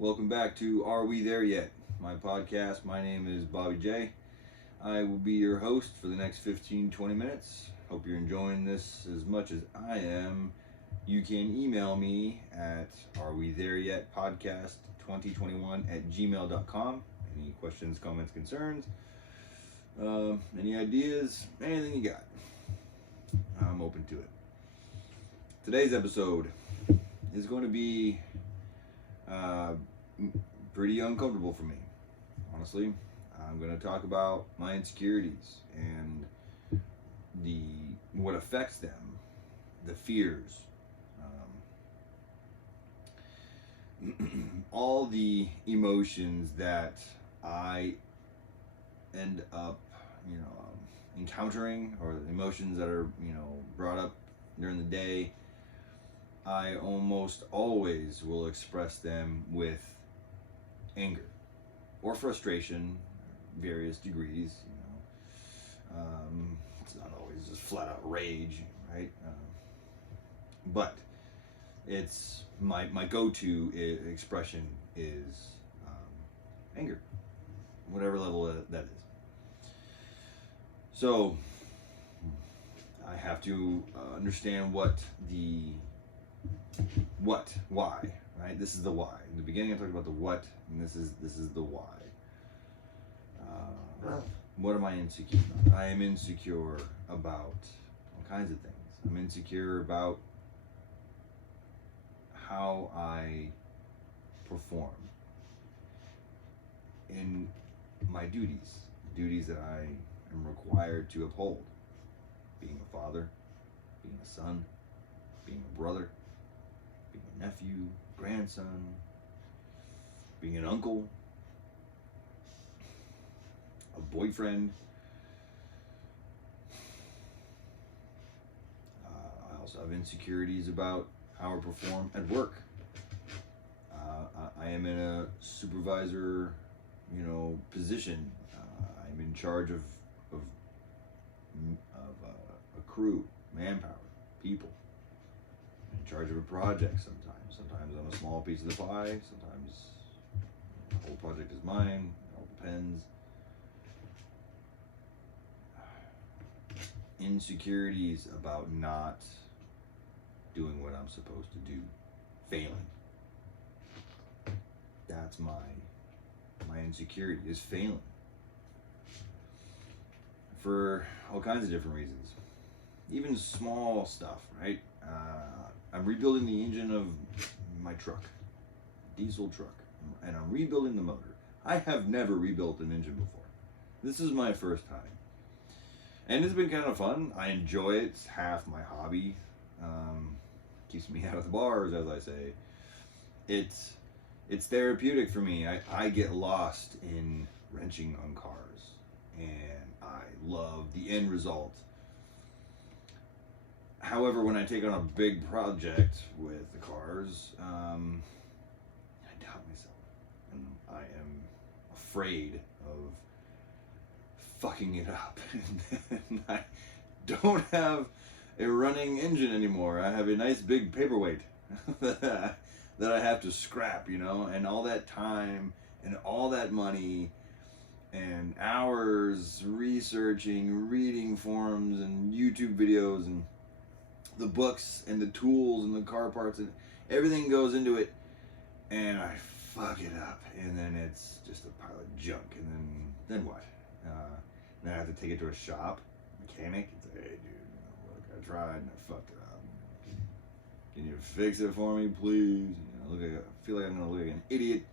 Welcome back to Are We There Yet? My podcast. My name is Bobby J. I will be your host for the next 15-20 minutes. Hope you're enjoying this as much as I am. You can email me at arewethereyetpodcast2021@gmail.com. Any questions, comments, concerns, any ideas, anything you got. I'm open to it. Today's episode is going to be pretty uncomfortable for me, honestly. I'm going to talk about my insecurities and what affects them, the fears, all the emotions that I end up, encountering, or the emotions that are, brought up during the day. I almost always will express them with anger or frustration, various degrees. It's not always just flat out rage, right? But it's my go-to expression is anger, whatever level that is. So I have to understand why, right? This is the why. In the beginning, I talked about the what, and this is the why. What am I insecure about? I am insecure about all kinds of things. I'm insecure about how I perform in my duties that I am required to uphold. Being a father, being a son, being a brother, being a nephew, grandson, being an uncle, a boyfriend. I also have insecurities about how I perform at work. I am in a supervisor, position. I'm in charge of a crew, manpower, people. I'm in charge of a project sometimes. Sometimes I'm a small piece of the pie. Sometimes the whole project is mine. It all depends. Insecurities about not doing what I'm supposed to do, failing. That's my insecurity, is failing, for all kinds of different reasons, even small stuff, right? I'm rebuilding the engine of my truck, diesel truck, and I'm rebuilding the motor. I have never rebuilt an engine before. This is my first time. And it's been kind of fun. I enjoy it. It's half my hobby. Keeps me out of the bars, as I say. It's therapeutic for me. I get lost in wrenching on cars, and I love the end result. However, when I take on a big project with the cars, I doubt myself, and I am afraid of fucking it up. And I don't have a running engine anymore. I have a nice big paperweight that I have to scrap, and all that time and all that money and hours researching, reading forums and YouTube videos and the books and the tools and the car parts, and everything goes into it, and I fuck it up, and then it's just a pile of junk, and then what? Then I have to take it to a shop, mechanic, and say, hey dude, look, I tried and I fucked it up. Can you fix it for me, please? I feel like I'm gonna look like an idiot.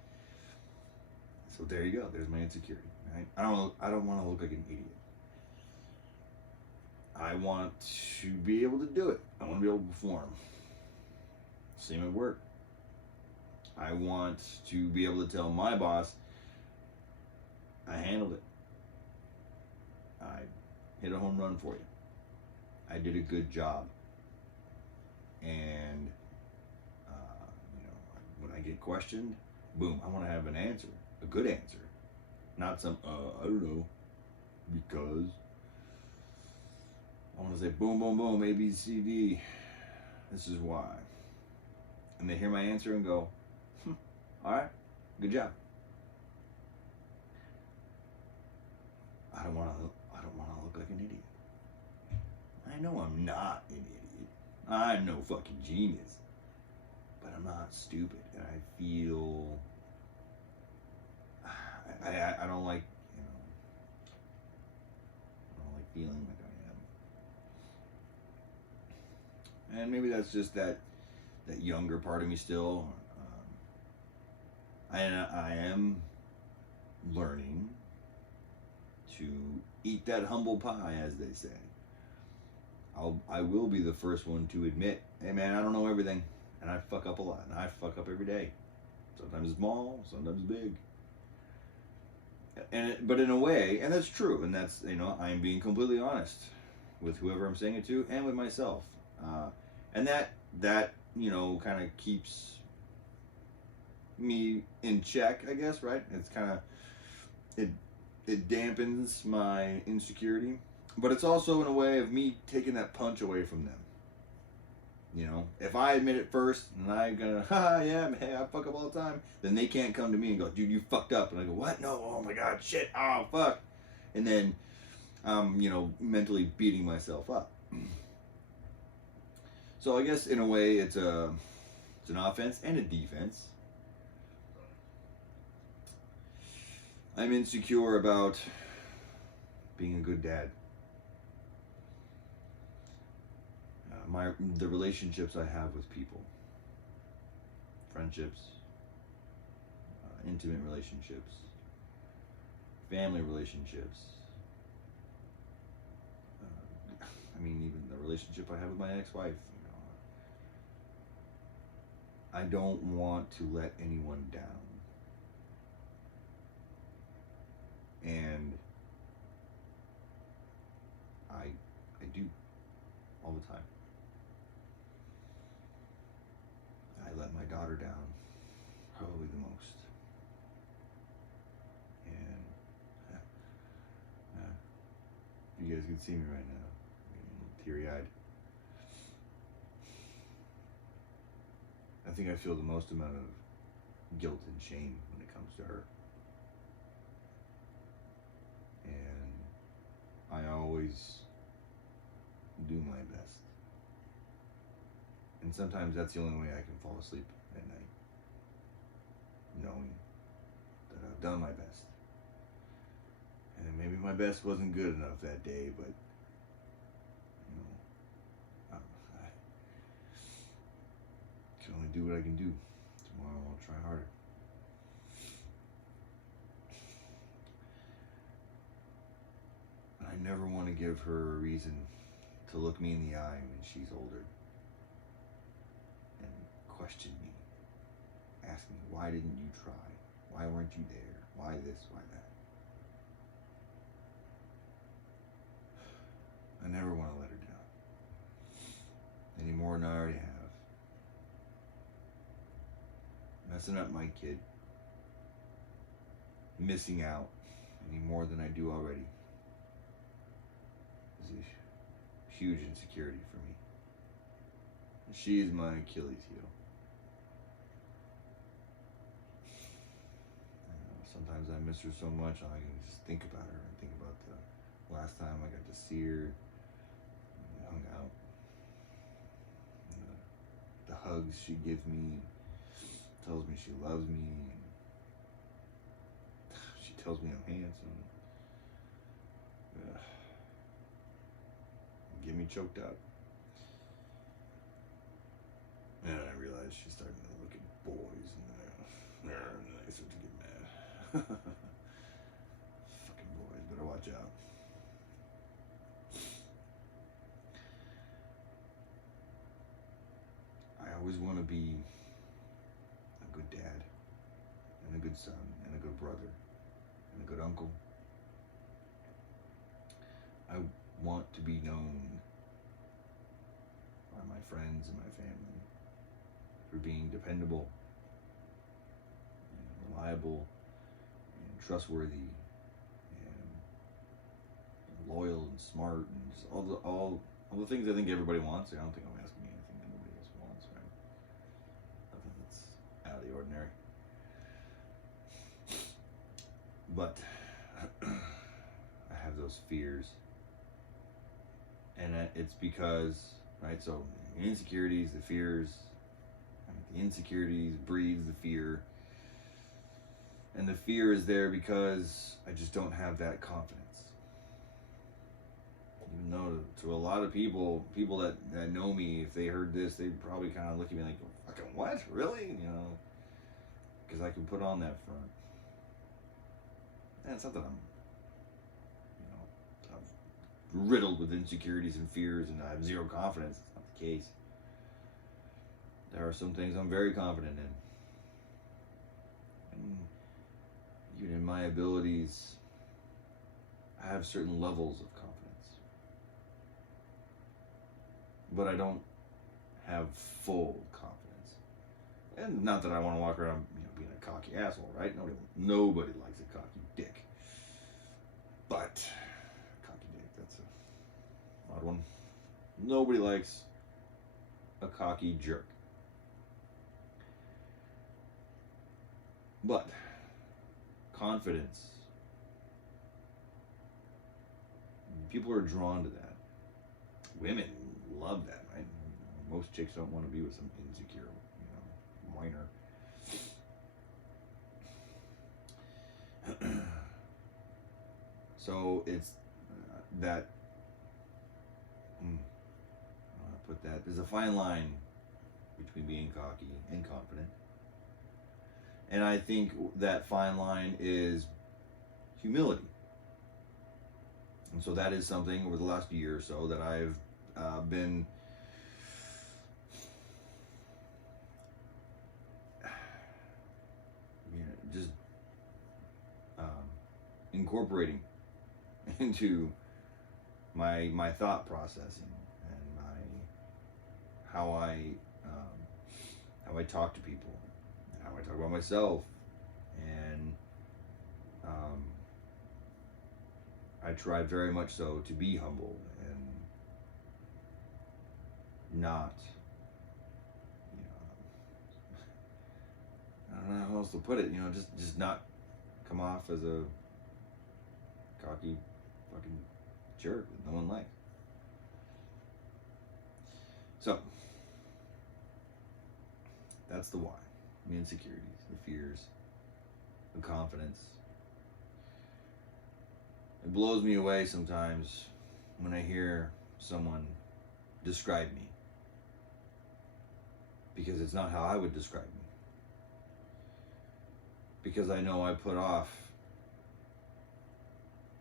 So there you go. There's my insecurity. Right? I don't want to look like an idiot. I want to be able to do it. I want to be able to perform. Same at work. I want to be able to tell my boss, I handled it. I hit a home run for you. I did a good job. And when I get questioned, boom, I want to have an answer, a good answer, not some I don't know, because I want to say boom, boom, boom, A, B, C, D. This is why. And they hear my answer and go, all right, Good job. I don't want to look like an idiot. I know I'm not an idiot. I'm no fucking genius. But I'm not stupid, and I feel I don't like, I don't like feeling like I am. And maybe that's just that younger part of me still. I am learning to eat that humble pie, as they say. I will be the first one to admit, hey man, I don't know everything, and I fuck up a lot, and I fuck up every day. Sometimes small, sometimes big. But in a way, and that's true, and that's, I'm being completely honest with whoever I'm saying it to, and with myself, and that kind of keeps me in check, I guess, right? It's kind of it dampens my insecurity, but it's also in a way of me taking that punch away from them. If I admit it first and I'm gonna, yeah, hey, I fuck up all the time, then they can't come to me and go, dude, you fucked up. And I go, what? No, oh my God, shit, oh, fuck. And then I'm, mentally beating myself up. So I guess in a way it's an offense and a defense. I'm insecure about being a good dad. The relationships I have with people, friendships, intimate relationships, family relationships. Even the relationship I have with my ex-wife. I don't want to let anyone down, and I do all the time. I let my daughter down probably the most. And you guys can see me right now, I'm teary-eyed. I think I feel the most amount of guilt and shame when it comes to her. And I always do my best. And sometimes that's the only way I can fall asleep at night, knowing that I've done my best. And maybe my best wasn't good enough that day, but I can only do what I can do. Tomorrow I'll try harder. I never want to give her a reason to look me in the eye when she's older and question me, ask me, why didn't you try? Why weren't you there? Why this? Why that? I never want to let her down any more than I already have. Messing up my kid, missing out any more than I do already is a huge insecurity for me. She is my Achilles heel. Sometimes I miss her so much, I can just think about her and think about the last time I got to see her. We hung out. The hugs she gives me, tells me she loves me. She tells me I'm handsome. Get me choked up. And I realized she's starting to look at boys, and I start to get mad. Fucking boys, better watch out. I always want to be a good dad, and a good son, and a good brother, and a good uncle. I want to be known by my friends and my family for being dependable, and reliable, and trustworthy, and loyal and smart, and just all the things I think everybody wants. I don't think I'm asking anything that nobody else wants, right? Nothing that's out of the ordinary. But I have those fears. And it's because, right, so insecurities, the fears, the insecurities breeds the fear. And the fear is there because I just don't have that confidence. Even though to a lot of people that know me, if they heard this, they'd probably kind of look at me like, fucking what? Really? You know, because I can put on that front. And it's not that I'm, I'm riddled with insecurities and fears and I have zero confidence. It's not the case. There are some things I'm very confident in. And even in my abilities, I have certain levels of confidence. But I don't have full confidence. And not that I want to walk around, being a cocky asshole, right? Nobody likes a cocky dick. But cocky dick, that's a odd one. Nobody likes a cocky jerk. But confidence, people are drawn to that. Women love that, right? Most chicks don't want to be with some insecure, whiner. So it's that. I'll put that. There's a fine line between being cocky and confident. And I think that fine line is humility. And so that is something over the last year or so that I've been just incorporating into my thought processing and how I talk to people and how I talk about myself, and I try very much so to be humble and not, I don't know how else to put it, just not come off as a cocky fucking jerk that no one likes. So, that's the why. The insecurities, the fears, the confidence. It blows me away sometimes when I hear someone describe me, because it's not how I would describe me. Because I know I put off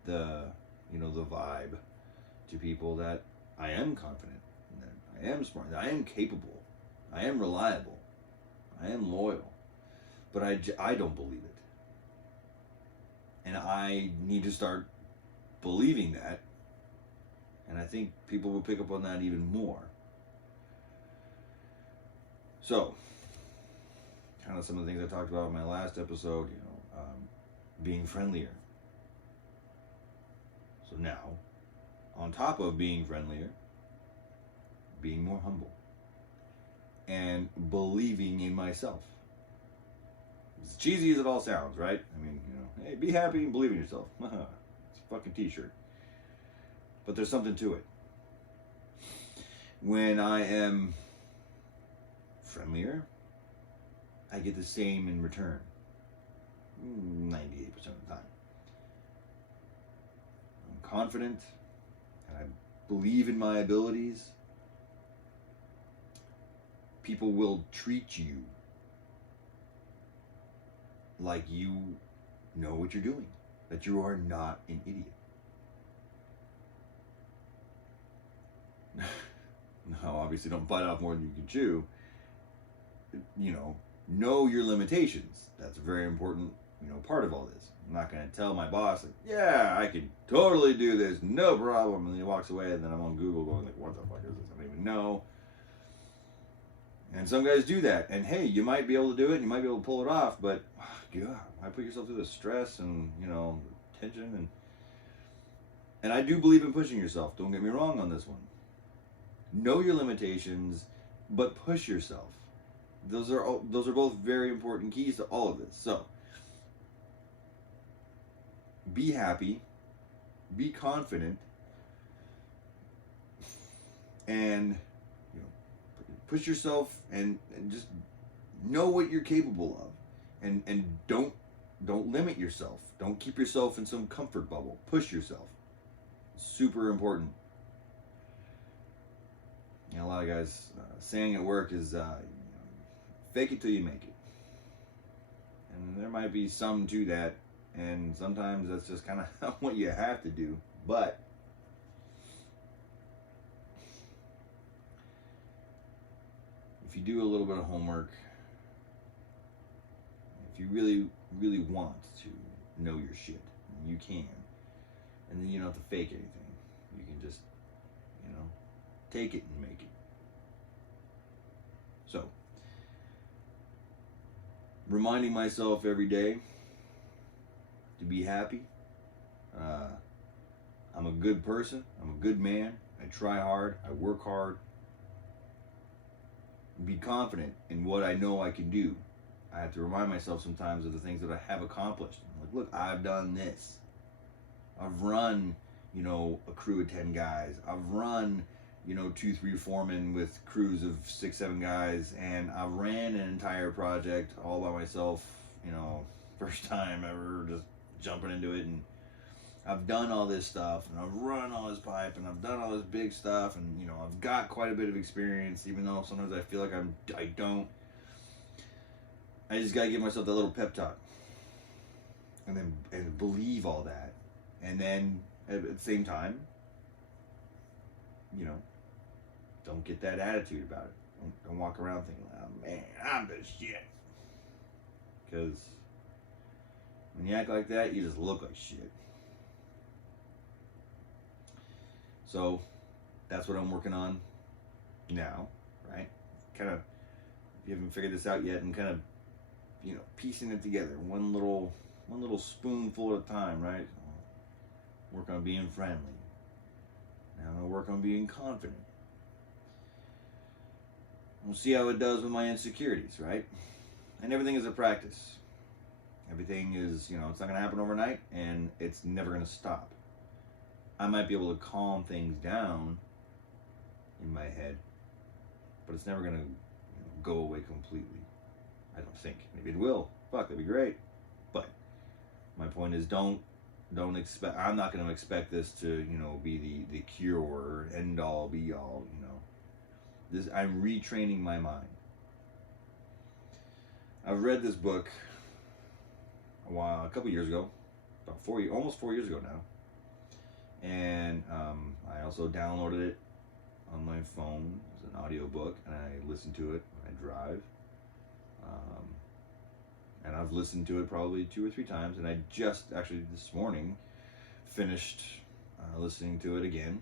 the vibe to people that I am confident, that I am smart, that I am capable, I am reliable, I am loyal, but I don't believe it. And I need to start believing that, and I think people will pick up on that even more. So, kind of some of the things I talked about in my last episode, being friendlier. So now, on top of being friendlier, being more humble and believing in myself. As cheesy as it all sounds, right? I mean, hey, be happy and believe in yourself. It's a fucking t-shirt. But there's something to it. When I am friendlier, I get the same in return. 98% of the time. I'm confident, and I believe in my abilities. People will treat you like you know what you're doing, that you are not an idiot. Now, obviously, don't bite off more than you can chew. Know your limitations. That's a very important, part of all this. I'm not going to tell my boss, yeah, I can totally do this, no problem. And then he walks away, and then I'm on Google going, what the fuck is this? I don't even know. And some guys do that. And hey, you might be able to do it, you might be able to pull it off, but, God, I put yourself through the stress and, tension. And I do believe in pushing yourself. Don't get me wrong on this one. Know your limitations, but push yourself. Those are both very important keys to all of this. So, be happy, be confident, and push yourself and just know what you're capable of, and don't limit yourself. Don't keep yourself in some comfort bubble. Push yourself. It's super important. A lot of guys saying at work is fake it till you make it, and there might be some to that, and sometimes that's just kind of what you have to do. But if you do a little bit of homework, if you really want to know your shit, you can, and then you don't have to fake anything. You can just take it and make it. So, reminding myself every day to be happy. I'm a good person. I'm a good man. I try hard. I work hard. Be confident in what I know I can do. I have to remind myself sometimes of the things that I have accomplished. Like, look, I've done this. I've run, a crew of 10 guys. I've run, 2, 3 foremen with crews of 6, 7 guys, and I ran an entire project all by myself, first time ever, just jumping into it, and I've done all this stuff, and I've run all this pipe, and I've done all this big stuff, and I've got quite a bit of experience, even though sometimes I feel like I don't. I just gotta give myself that little pep talk, and believe all that, and then at the same time, don't get that attitude about it. Don't walk around thinking, oh man, I'm the shit. Because when you act like that, you just look like shit. So that's what I'm working on now, right? Kind of, if you haven't figured this out yet, and kind of, piecing it together, one little spoonful at a time, right? Work on being friendly. Now I'm gonna work on being confident. We'll see how it does with my insecurities, right? And everything is a practice. Everything is, it's not going to happen overnight, and it's never going to stop. I might be able to calm things down in my head, but it's never going to go away completely. I don't think. Maybe it will. Fuck, that'd be great. But my point is, don't expect. I'm not going to expect this to, be the cure or end all, be all. I'm retraining my mind. I've read this book a couple years ago, almost 4 years ago now, and I also downloaded it on my phone as an audio book, and I listen to it when I drive. And I've listened to it probably 2 or 3 times, and I just actually this morning finished listening to it again.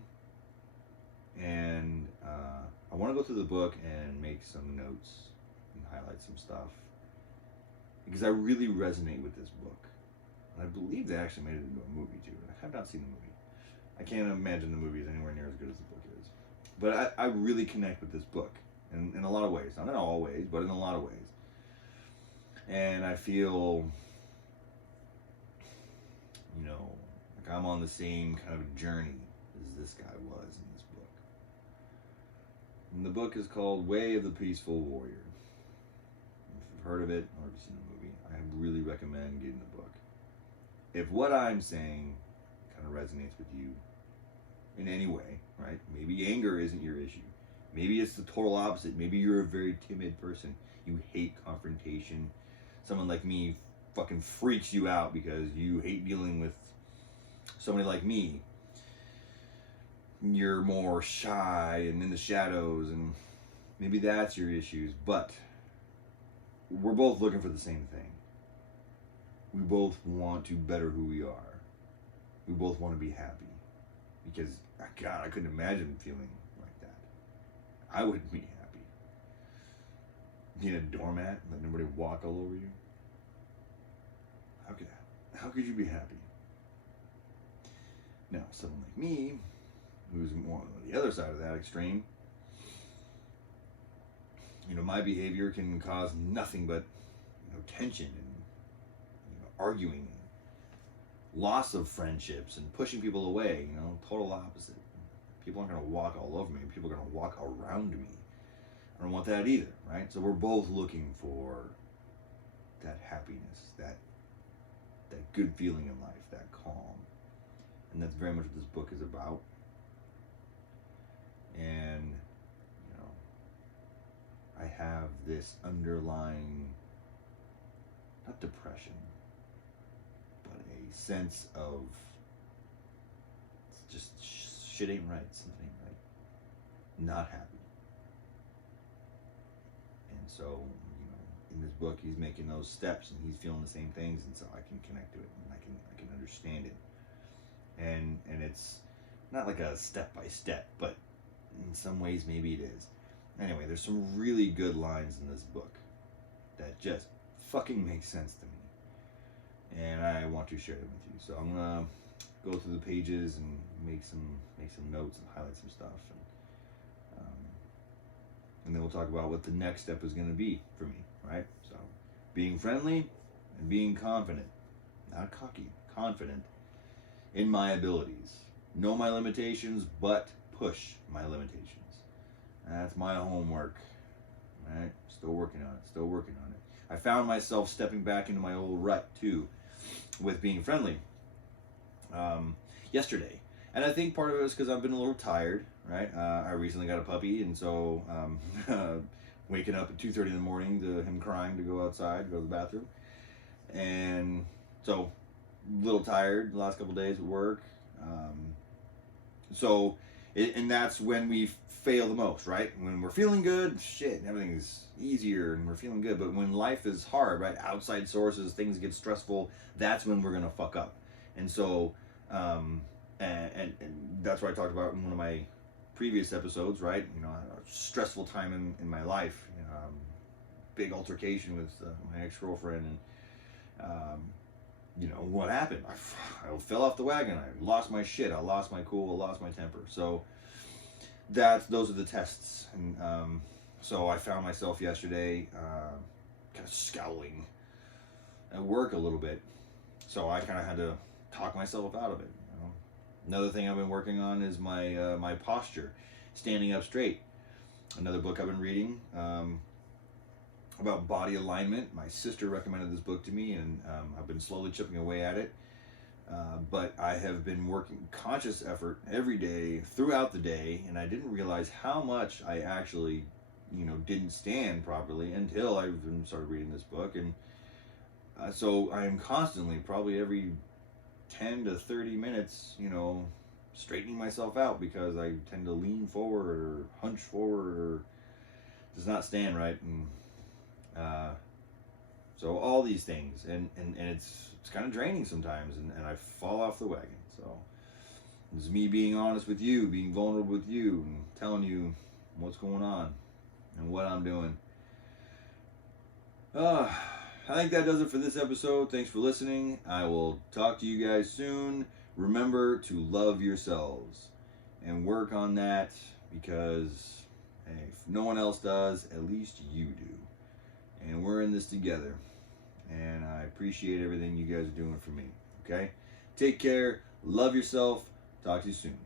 And I want to go through the book and make some notes and highlight some stuff, because I really resonate with this book. And I believe they actually made it into a movie too. I have not seen the movie. I can't imagine the movie is anywhere near as good as the book is. But I really connect with this book in a lot of ways. Not in all ways, but in a lot of ways. And I feel, like I'm on the same kind of journey as this guy was in this book. And the book is called Way of the Peaceful Warrior. If you've heard of it or if you've seen the movie, I really recommend getting the book. If what I'm saying kind of resonates with you in any way, right? Maybe anger isn't your issue. Maybe it's the total opposite. Maybe you're a very timid person. You hate confrontation. Someone like me fucking freaks you out because you hate dealing with somebody like me. You're more shy and in the shadows, and maybe that's your issues, but we're both looking for the same thing. We both want to better who we are. We both want to be happy, because God, I couldn't imagine feeling like that. I wouldn't be happy. Being a doormat, let nobody walk all over you. How could you be happy? Now, someone like me, who's more on the other side of that extreme, my behavior can cause nothing but tension and arguing, loss of friendships and pushing people away. You know, total opposite. People aren't going to walk all over me. People are going to walk around me. I don't want that either, right? So we're both looking for that happiness, that good feeling in life, that calm. And that's very much what this book is about. And, you know, I have this underlying, not depression, but a sense of just shit ain't right, something ain't right, not happy. And so, you know, in this book, he's making those steps, and he's feeling the same things, and so I can connect to it, and I can understand it. And it's not like a step by step, but in some ways maybe it is. Anyway, there's some really good lines in this book that just fucking make sense to me, and I want to share them with you. So I'm gonna go through the pages and make some notes and highlight some stuff, and then we'll talk about what the next step is going to be for me, right? So, being friendly and being confident, not cocky, confident in my abilities. Know my limitations, but push my limitations. That's my homework, right? Still working on it. I found myself stepping back into my old rut, too, with being friendly yesterday. And I think part of it is because I've been a little tired, right? I recently got a puppy, and so waking up at 2:30 in the morning to him crying to go outside, go to the bathroom. And so a little tired the last couple of days at work. And that's when we fail the most, right? When we're feeling good, shit, everything's easier and we're feeling good. But when life is hard, right? Outside sources, things get stressful, that's when we're going to fuck up. And so, and that's what I talked about in one of my previous episodes, right? You know, a stressful time in my life, big altercation with my ex-girlfriend, and you know what happened? I fell off the wagon. I lost my shit. I lost my cool. I lost my temper. So those are the tests, and so I found myself yesterday kind of scowling at work a little bit. So I kind of had to talk myself out of it. You know? Another thing I've been working on is my my posture, standing up straight. Another book I've been reading about body alignment. My sister recommended this book to me, and I've been slowly chipping away at it. But I have been working conscious effort every day throughout the day, and I didn't realize how much I actually, you know, didn't stand properly until I started reading this book. And so I am constantly, probably every 10 to 30 minutes, you know, straightening myself out because I tend to lean forward or hunch forward or does not stand right. And so all these things, and it's kind of draining sometimes, and I fall off the wagon. So this is me being honest with you, being vulnerable with you, and telling you what's going on and what I'm doing. I think that does it for this episode. Thanks for listening. I will talk to you guys soon. Remember to love yourselves and work on that, because hey, if no one else does, at least you do. And we're in this together. And I appreciate everything you guys are doing for me. Okay? Take care. Love yourself. Talk to you soon.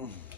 Mm.